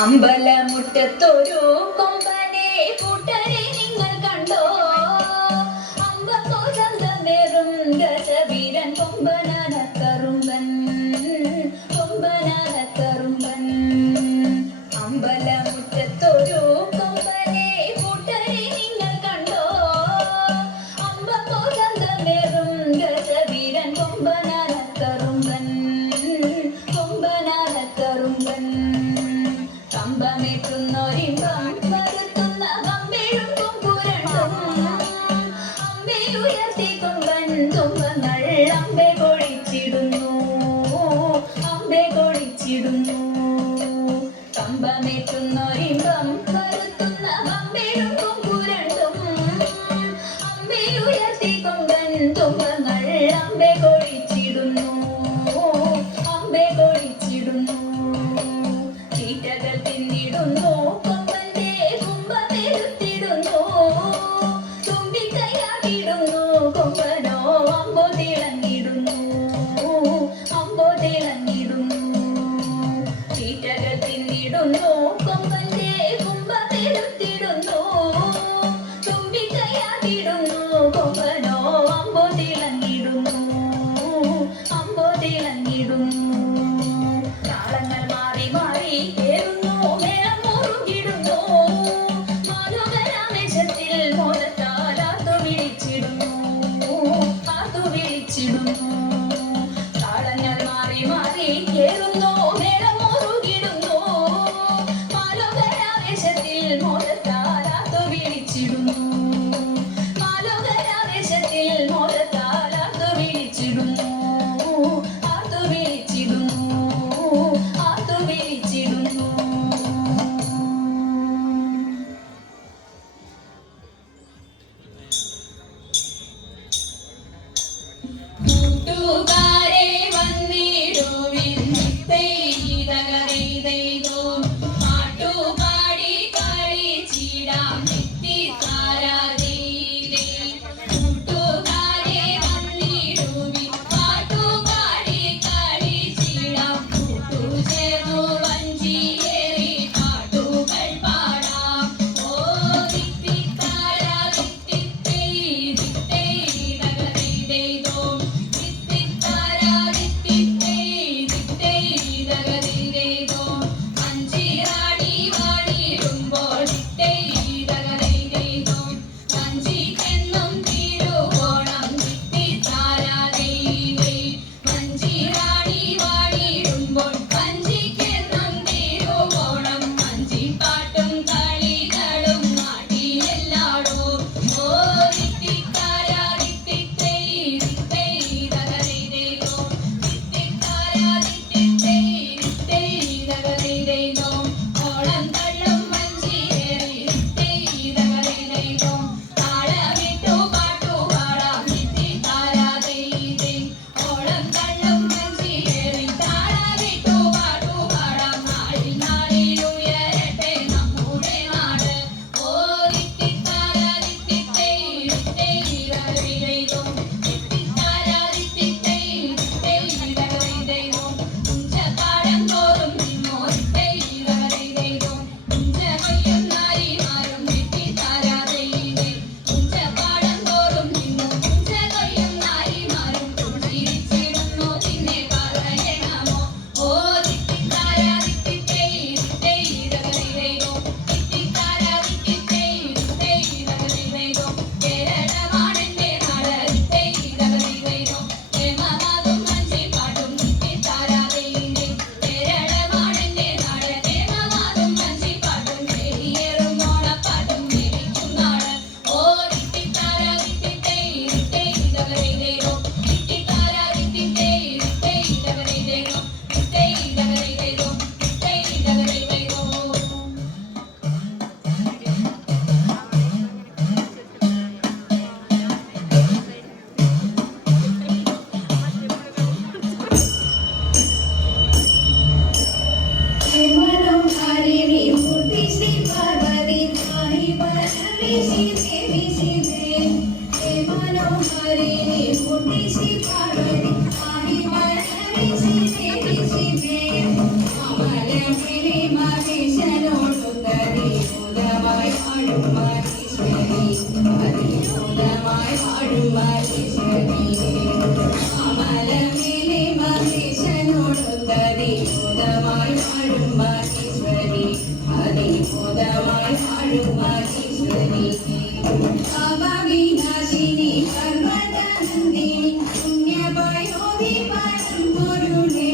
അമ്പലമുറ്റത്തൊരു കൊമ്പനെ കൂട്ടരെ നിങ്ങൾ കണ്ടോ? അമ്പകോശന്തമേറും ഗജവീരൻ കൊമ്പനാനക്കറുമ്പൻ കൊമ്പനാനക്കറുമ്പൻ. അമ്പലമുറ്റത്തൊരു കൊമ്പനെ കൂട്ടരെ നിങ്ങൾ കണ്ടോ? അമ്പകോശന്തമേറും ഗജവീരൻ കൊമ്പനാനക്കറുമ്പൻ കൊമ്പനാനക്കറുമ്പൻ. കമ്പമേറ്റുന്നൊരിമ്പം വരുത്തുന്ന കമ്പേഴും കൊമ്പുരണ്ടും അമ്പയുയർത്തി കൊമ്പൻ തുമ്പങ്ങൾ അമ്പെ കൊഴിച്ചിടുന്നു അമ്പെ കൊഴിച്ചിടുന്നു. കമ്പമേറ്റുന്നൊരിമ്പം വരുത്തുന്ന കമ്പേഴും കൊമ്പുരണ്ടും അമ്പയുയർത്തി കൊമ്പൻ തുമ്പങ്ങൾ അമ്പെ കൊഴിച്ചിടുന്നു അമ്പെ കൊഴിച്ചിടുന്നു. തീറ്റകൾ തിന്നിടുന്നു കൊമ്പന്റെ കുമ്പമെരുത്തിടുന്നു തുമ്പിക്കൈയാക്കിടുന്നു കൊമ്പനോ അമ്പോ തിളങ്ങിടുന്നു അമ്പോ തിളങ്ങിടുന്നു. തീറ്റകൾ തിന്നിടുന്നു കൊമ്പന്റെ കുമ്പമെരുത്തിടുന്നു തുമ്പിക്കൈയാക്കിടുന്നു കൊമ്പനോ അമ്പോ തിളങ്ങിടുന്നു അമ്പോ തിളങ്ങിടുന്നു. താളങ്ങൾ മാറി മാറി കേറുന്നു മേളം മുറുകിടുന്നു മാധവരാമേശത്തിൽ മോദത്താൽ ആർത്തു വിളിച്ചിടുന്നു ആർത്തു വിളിച്ചിടുന്നു. താളങ്ങൾ മാറി മാറി കേറുന്നു മേളം മുറുകിടുന്നു മാധവരാമേശത്തിൽ വാഴും മഹേശ്വരി അതിമോദമായി വാഴും മഹേശ്വരി അമലമിലെ മഹേശനോടൊത്തതി മോദമായി വാഴും മഹേശ്വരി അതിമോദമായി വാഴും മഹേശ്വരി പാപവിനാശിനി പർവ്വതനന്ദിനി പുണ്യപയോധി പരമ്പൊരുളേ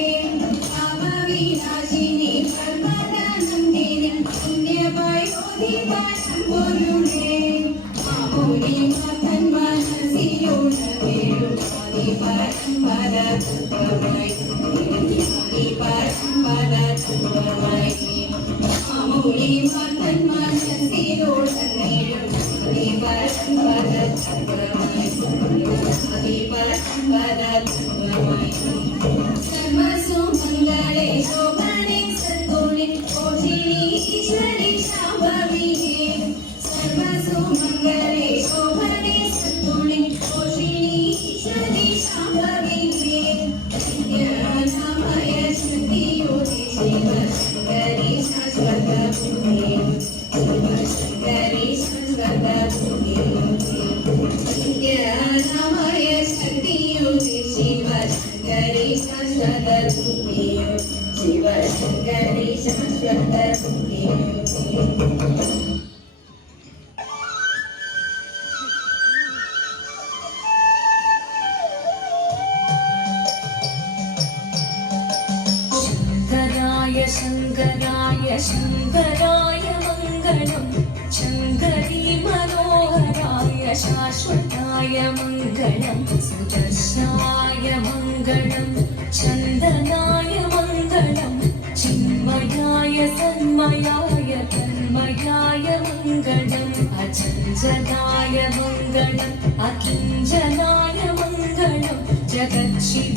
പാപവിനാശിനി പർവ്വതനന്ദിനി പുണ്യപയോധി പരമ്പൊരുളേ മാമുനി മതൻ മനസ്സിലുണർവേഴും പരമ്പര തത്വമായി പരമ്പര തത്വമായി മാമുനി മതൻ മനസ്സിലുണർവേഴും പരമ്പര തത്വമായി പരമ്പര തത്വമായി സർവസുമംഗളേ ശോഭനെ സദ്ഗുണേ ഓഷിണി ഈശ്വരി ശാംഭവിയേ സർവസുമംഗളേ ശോഭനെ സദ്ഗുണേ ഓഷിണി ഈശ്വരി ശാംഭവിയേ ജ്ഞാനമയ ശക്തിയോതി ശിവശങ്കരി ശാശ്വതഭൂമി ശിവശങ്കരി ശാശ്വതഭൂമി ജ്ഞാനമയ ശക്തിയോതി ശിവശങ്കരി ശാശ്വതഭൂമി ശിവശങ്കരി ശാശ്വതഭൂമി शङ्कराय शङ्कराय मङ्गलं शङ्करी मनोहराय शाश्वताय मङ्गलं सुदर्शाय मङ्गलं चन्दनाय मङ्गलं चिन्मयाय सन्मयाय तन्मयाय मङ्गलम् अचञ्चलाय मङ्गलम् अकिञ्चनाय मङ्गलं जगच्छि